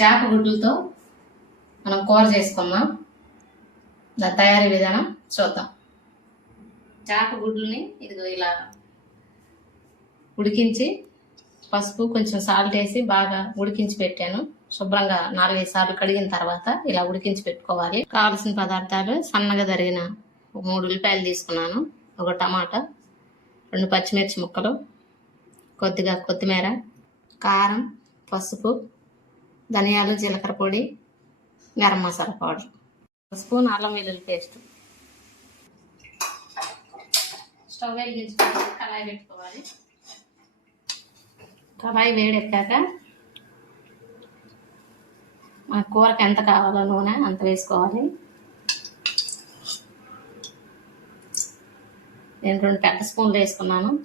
చేప గుడ్లతో మనం కూర చేసుకుందాం. దాని తయారీ విధానం చూద్దాం. చేప గుడ్లని ఇదిగో ఇలా ఉడికించి పసుపు కొంచెం సాల్ట్ వేసి బాగా ఉడికించి పెట్టాను. శుభ్రంగా నాలుగైదు సార్లు కడిగిన తర్వాత ఇలా ఉడికించి పెట్టుకోవాలి. కావాల్సిన పదార్థాలు సన్నగా తరిగిన ఒక మూడు ఉల్లిపాయలు తీసుకున్నాను. ఒక టమాటా రెండు పచ్చిమిర్చి ముక్కలు కొద్దిగా కొత్తిమీర కారం పసుపు ధనియాలు జీలకర్ర పొడి గరం మసాలా పౌడర్. స్పూన్ అల్లం వెల్లుల్లి పేస్ట్. స్టవ్ వెలిగించుకోవాలి కళాయి పెట్టుకోవాలి. కళాయి వేడెక్కాక మన కూరకు ఎంత కావాలో నూనె అంత వేసుకోవాలి. నేను రెండు పెద్ద స్పూన్లు వేసుకున్నాను.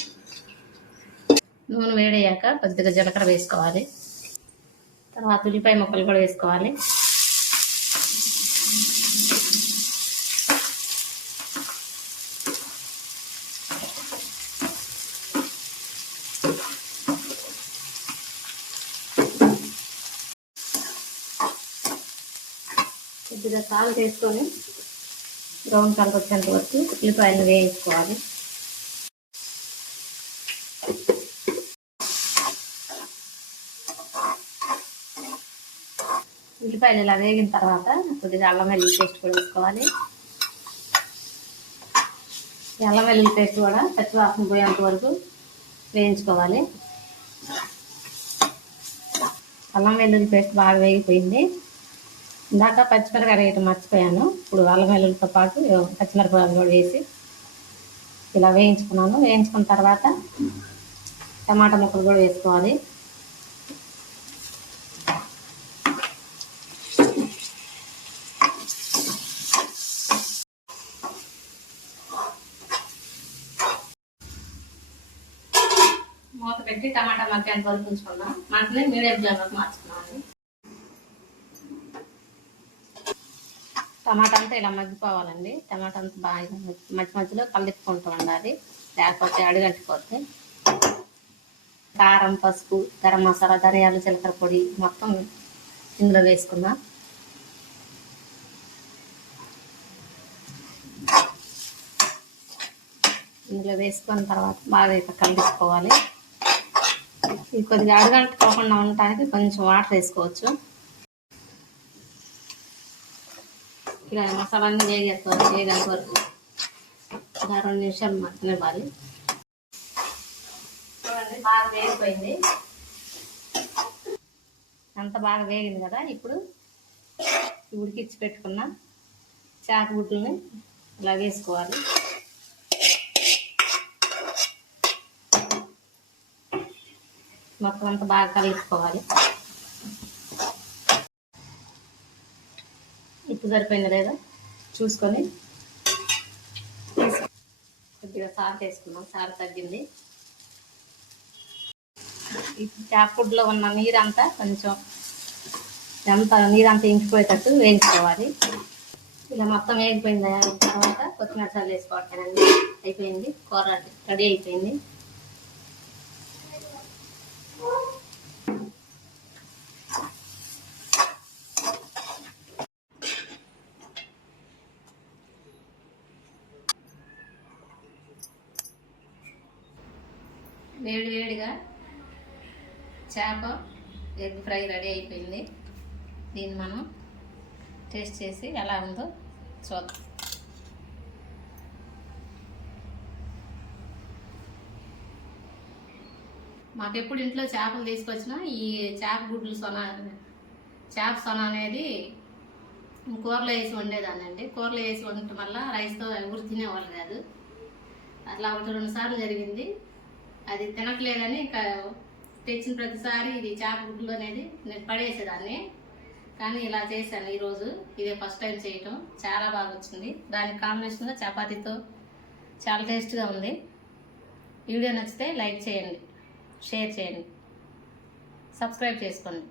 నూనె వేడయ్యాక కొద్దిగా జీలకర్ర వేసుకోవాలి. తర్వాత ఉల్లిపాయ ముక్కలు కూడా వేసుకోవాలి. కొద్దిగా సాల్ట్ వేసుకొని బ్రౌన్ కలర్ వచ్చేంత వరకు ఉల్లిపాయలు వేయించుకోవాలి. ఉల్లిపాయలు ఇలా వేగిన తర్వాత కొద్దిగా అల్లం వెల్లుల్లి పేస్ట్ కూడా వేసుకోవాలి. ఈ అల్లం వెల్లుల్లి పేస్ట్ కూడా పచ్చివాసన పోయేంత వరకు వేయించుకోవాలి. అల్లం వెల్లుల్లి పేస్ట్ బాగా వేగిపోయింది. ఇందాక పచ్చిమిరపకాయ వేయటం మర్చిపోయాను. ఇప్పుడు అల్లం వెల్లుల్లితో పాటు పచ్చిమిరపకాయలు కూడా వేసి ఇలా వేయించుకున్నాను. వేయించుకున్న తర్వాత టమాటా ముక్కలు కూడా వేసుకోవాలి. మూత పెట్టి టమాటా మగ్గేంత వరకు ఉంచుకుందాం. మంటని మీడియం ఫ్లేమ్లోకి మార్చుకున్నాను. టమాటా అంతా ఇలా మగ్గిపోవాలండి. టమాటా అంతా బాగా మధ్య మధ్యలో కలుపుకుంటూ ఉండాలి. లేకపోతే అడుగంటిపోతే కారం పసుపు గరం మసాలా ధనియాలు జీలకర్ర పొడి మొత్తం ఇందులో వేసుకుందాం. ఇందులో వేసుకున్న తర్వాత బాగా ఇట్లా కలిపించుకోవాలి ఇది కొద్దిగా పోకుండా ఉండటానికి కొంచెం వాటర్ వేసుకోవచ్చు. ఇలా మసాలా అన్నీ వేగేసుకోవాలి వేగేంత వరకు. ఇలా రెండు నిమిషాలు మగ్గనివ్వాలి చూడండి బాగా వేగిపోయింది. అంత బాగా వేగింది కదా ఇప్పుడు. ఉడికిచ్చి పెట్టుకున్న చేప గుడ్లని ఇలా వేసుకోవాలి. మొత్తం అంతా బాగా కలుపుకోవాలి ఉప్పు సరిపోయింది లేదా? చూసుకొని కొద్దిగా సాల్ట్ వేసుకున్నాం సాల్ట్ తగ్గింది. ఈ చేపగుడ్లో ఉన్న నీరంతా కొంచెం ఎంత నీరంతా ఇంకిపోయేటట్టు వేయించుకోవాలి. ఇలా మొత్తం వేగిపోయింది? తర్వాత కొత్తిమీర చల్లు అయిపోయింది. కూర రెడీ అయిపోయింది. వేడి వేడిగా చేప ఎగ్ ఫ్రై రెడీ అయిపోయింది. దీన్ని మనం టేస్ట్ చేసి ఎలా ఉందో చూద్దాం. మాకెప్పుడు ఇంట్లో చేపలు తీసుకొచ్చినా ఈ చేప గుడ్లు సొన చేప సొన అనేది కూరలో వేసి వండేదాన్ని అండి కూరలో వేసి వండటం వల్ల రైస్తో ఎవరు తినేవాళ్ళు కాదు. అట్లా ఒకటి రెండు సార్లు జరిగింది. అది తినట్లేదని ఇంకా తెచ్చిన ప్రతిసారి ఇది చేప గుడ్లు అనేది నేను పడేసేదాన్ని. కానీ ఇలా చేశాను ఈరోజు. ఇదే ఫస్ట్ టైం చేయటం. చాలా బాగా వచ్చింది. దానికి కాంబినేషన్గా చపాతీతో చాలా టేస్ట్గా ఉంది. వీడియో నచ్చితే లైక్ చేయండి. షేర్ చేయండి. సబ్స్క్రైబ్ చేసుకోండి.